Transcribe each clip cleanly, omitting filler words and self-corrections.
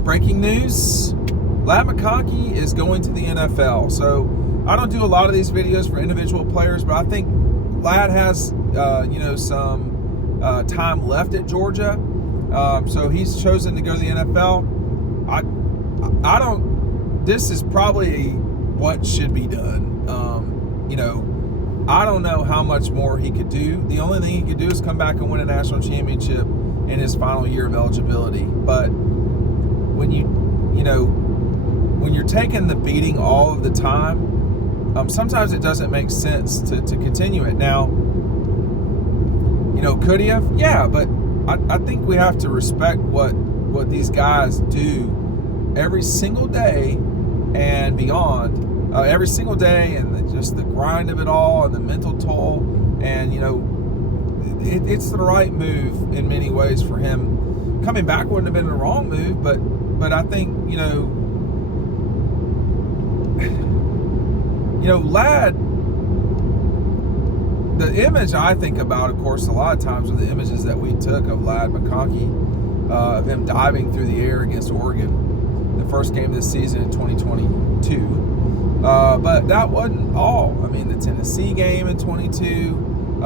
got breaking news. Ladd McConkey is going to the NFL. So I don't do a lot of these videos for individual players, but I think Ladd has, some time left at Georgia. So he's chosen to go to the NFL. I don't. This is probably what should be done. I don't know how much more he could do. The only thing he could do is come back and win a national championship in his final year of eligibility. But when you're taking the beating all of the time, sometimes it doesn't make sense to continue it. Now, could he have? Yeah, but I think we have to respect what these guys do every single day and beyond. Every single day, and just the grind of it all, and the mental toll, and it's the right move in many ways for him. Coming back wouldn't have been the wrong move, but I think Ladd. The image I think about, of course, a lot of times are the images that we took of Ladd McConkey, of him diving through the air against Oregon, the first game of the season in 2022. But that wasn't all. I mean, the Tennessee game in 22,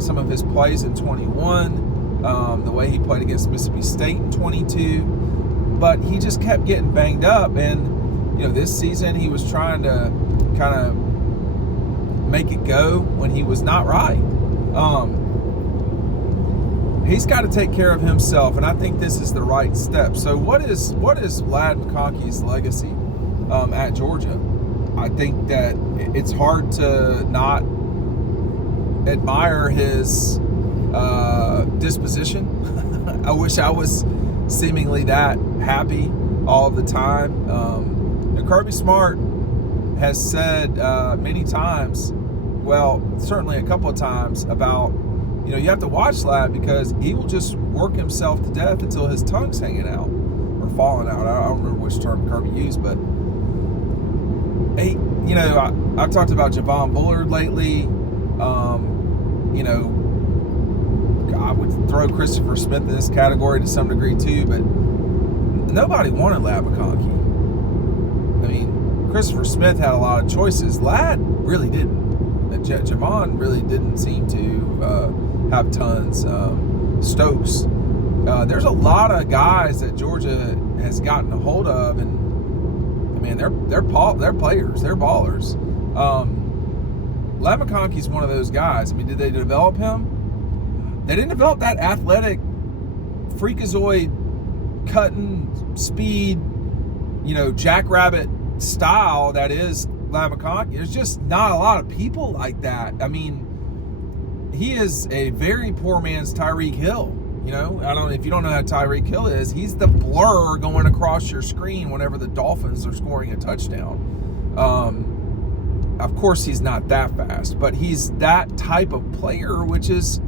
some of his plays in 21, the way he played against Mississippi State in 22. But he just kept getting banged up. And, this season he was trying to kind of make it go when he was not right. He's got to take care of himself, and I think this is the right step. So what is Ladd McConkey's legacy at Georgia? I think that it's hard to not admire his disposition. I wish I was seemingly that happy all the time. Kirby Smart has said many times, well, certainly a couple of times, about, you have to watch Ladd because he will just work himself to death until his tongue's hanging out or falling out. I don't remember which term Kirby used, but I've talked about Javon Bullard lately. I would throw Christopher Smith in this category to some degree too, but nobody wanted Ladd McConkey. I mean, Christopher Smith had a lot of choices. Ladd really didn't. Javon really didn't seem to have tons. Stokes. There's a lot of guys that Georgia has gotten a hold of, and man, they're players, they're ballers. Ladd McConkey's one of those guys. I mean, did they develop him? They didn't develop that athletic, freakazoid, cutting, speed, jackrabbit style that is Ladd McConkey. There's just not a lot of people like that. I mean, he is a very poor man's Tyreek Hill. I don't know if you don't know how Tyreek Hill is. He's the blur going across your screen whenever the Dolphins are scoring a touchdown. Of course, he's not that fast, but he's that type of player, which is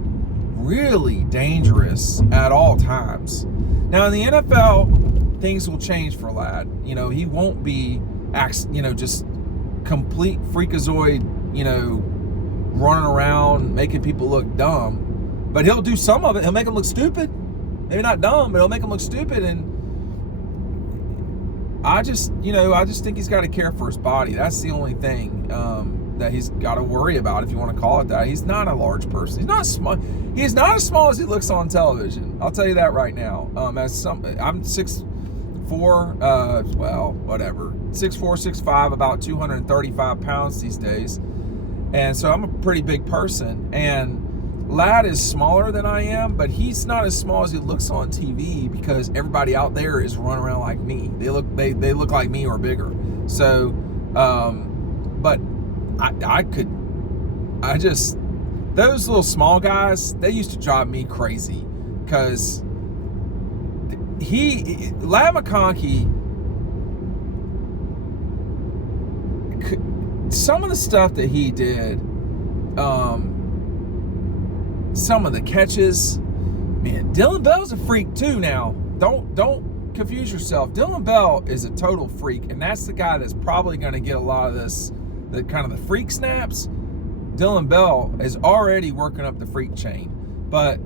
really dangerous at all times. Now, in the NFL, things will change for Ladd. He won't be, just complete freakazoid, running around making people look dumb. But he'll do some of it. He'll make them look stupid. Maybe not dumb, but he'll make them look stupid. And I just think he's got to care for his body. That's the only thing that he's got to worry about, if you want to call it that. He's not a large person. He's not small. He's not as small as he looks on television. I'll tell you that right now. I'm 6'4", 6'4", 6'5", about 235 pounds these days. And so I'm a pretty big person. And Ladd is smaller than I am, but he's not as small as he looks on TV because everybody out there is running around like me. They look like me or bigger. So, but those little small guys, they used to drive me crazy because Ladd McConkey, some of the stuff that he did, some of the catches, man, Dillon Bell's a freak too now. Don't confuse yourself. Dillon Bell is a total freak, and that's the guy that's probably going to get a lot of this, the kind of the freak snaps. Dillon Bell is already working up the freak chain. But,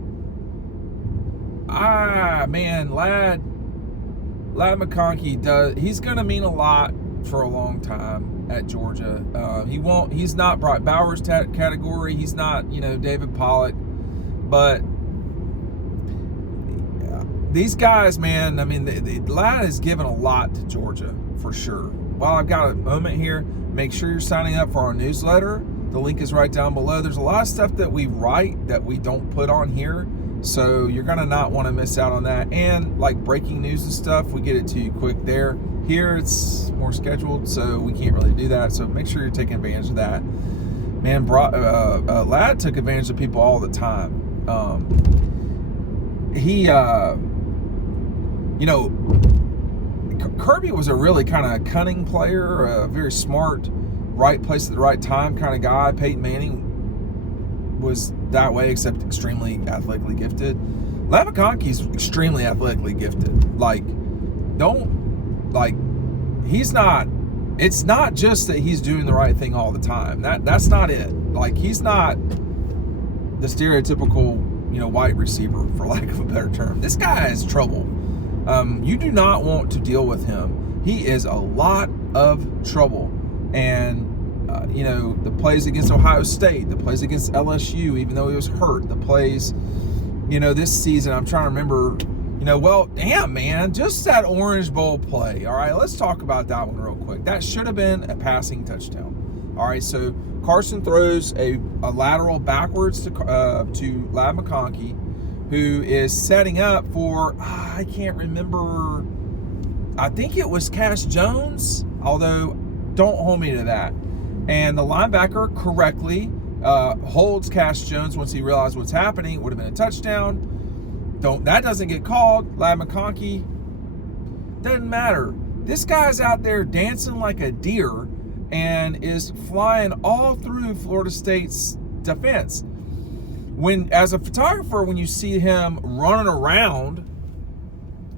man, Ladd, Lad McConkey he's going to mean a lot for a long time at Georgia. He's not Brock Bowers category. He's not, David Pollock. But these guys, man, I mean, the Lad has given a lot to Georgia for sure. While I've got a moment here, make sure you're signing up for our newsletter. The link is right down below. There's a lot of stuff that we write that we don't put on here. So you're going to not want to miss out on that. And like breaking news and stuff, we get it to you quick there. Here, it's more scheduled, so we can't really do that. So make sure you're taking advantage of that. Man, Lad took advantage of people all the time. Kirby was a really kind of cunning player, a very smart, right place at the right time kind of guy. Peyton Manning was that way, except extremely athletically gifted. Lad McConkey's extremely athletically gifted. He's not. It's not just that he's doing the right thing all the time. That's not it. He's not the stereotypical, white receiver, for lack of a better term. This guy is trouble. You do not want to deal with him. He is a lot of trouble. And the plays against Ohio State, the plays against LSU, even though he was hurt, the plays, this season, I'm trying to remember, damn, man, just that Orange Bowl play. All right, let's talk about that one real quick. That should have been a passing touchdown. All right, so Carson throws a lateral backwards to Lad McConkey, who is setting up for, I can't remember, I think it was Cash Jones, although don't hold me to that. And the linebacker correctly holds Cash Jones once he realized what's happening. It would have been a touchdown. That doesn't get called. Lad McConkey, doesn't matter. This guy's out there dancing like a deer and is flying all through Florida State's defense. As a photographer, when you see him running around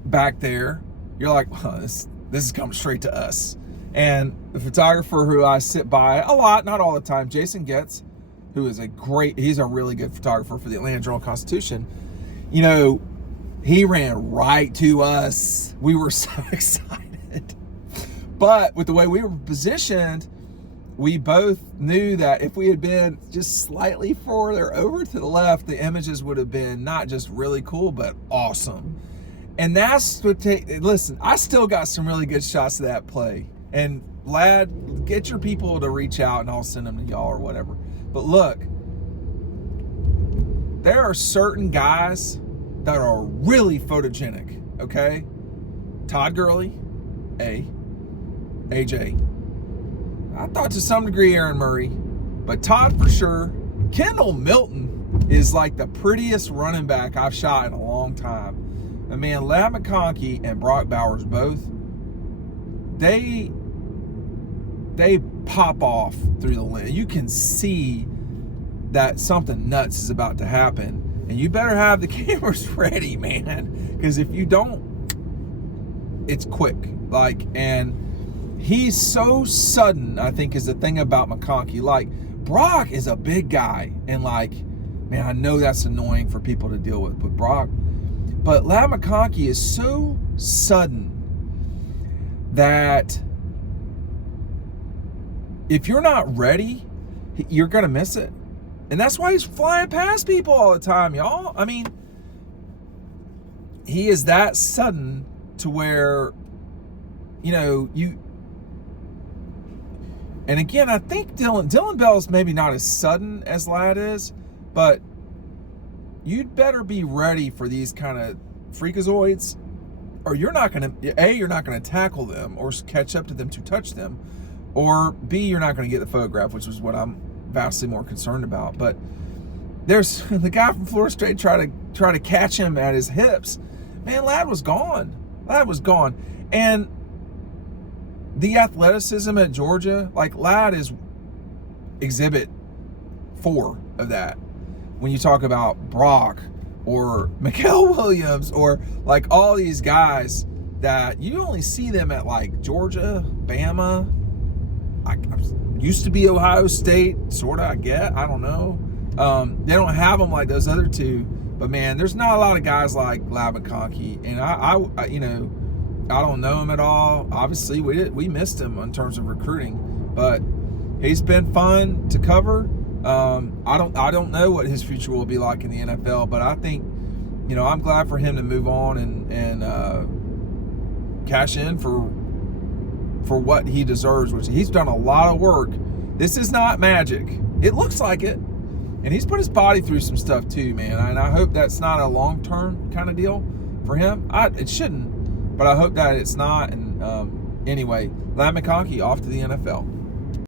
back there, you're like, this is coming straight to us. And the photographer who I sit by a lot, not all the time, Jason Getz, who is he's a really good photographer for the Atlanta Journal-Constitution. He ran right to us. We were so excited. But with the way we were positioned, we both knew that if we had been just slightly further over to the left, the images would have been not just really cool, but awesome. And that's what listen, I still got some really good shots of that play. And Lad, get your people to reach out and I'll send them to y'all or whatever. But look, there are certain guys that are really photogenic, okay? Todd Gurley, AJ. I thought to some degree Aaron Murray, but Todd for sure. Kendall Milton is like the prettiest running back I've shot in a long time. I mean, Lad McConkey and Brock Bowers both, they pop off through the lens. You can see that something nuts is about to happen. And you better have the cameras ready, man. Because if you don't, it's quick. And he's so sudden, I think, is the thing about McConkey. Brock is a big guy. And man, I know that's annoying for people to deal with. But Lad McConkey is so sudden that if you're not ready, you're going to miss it. And that's why he's flying past people all the time, y'all. I mean, he is that sudden to where, and again, I think Dylan Bell's maybe not as sudden as Lad is, but you'd better be ready for these kind of freakazoids, or you're not going to tackle them or catch up to them to touch them, or B, you're not going to get the photograph, which is what I'm vastly more concerned about. But there's the guy from Florida State try to catch him at his hips. Man, Lad was gone. And the athleticism at Georgia, Lad is exhibit 4 of that. When you talk about Brock or Mikael Williams or all these guys that you only see them at Georgia, Bama, I used to be Ohio State, sort of, I don't know. They don't have them like those other two. But, man, there's not a lot of guys like Lad McConkey. And, I don't know him at all. Obviously, we missed him in terms of recruiting, but he's been fun to cover. I don't know what his future will be like in the NFL, but I think, I'm glad for him to move on and cash in for what he deserves, which he's done a lot of work. This is not magic. It looks like it. And he's put his body through some stuff too, man. And I hope that's not a long-term kind of deal for him. It shouldn't, but I hope that it's not. And anyway, McConkey off to the NFL.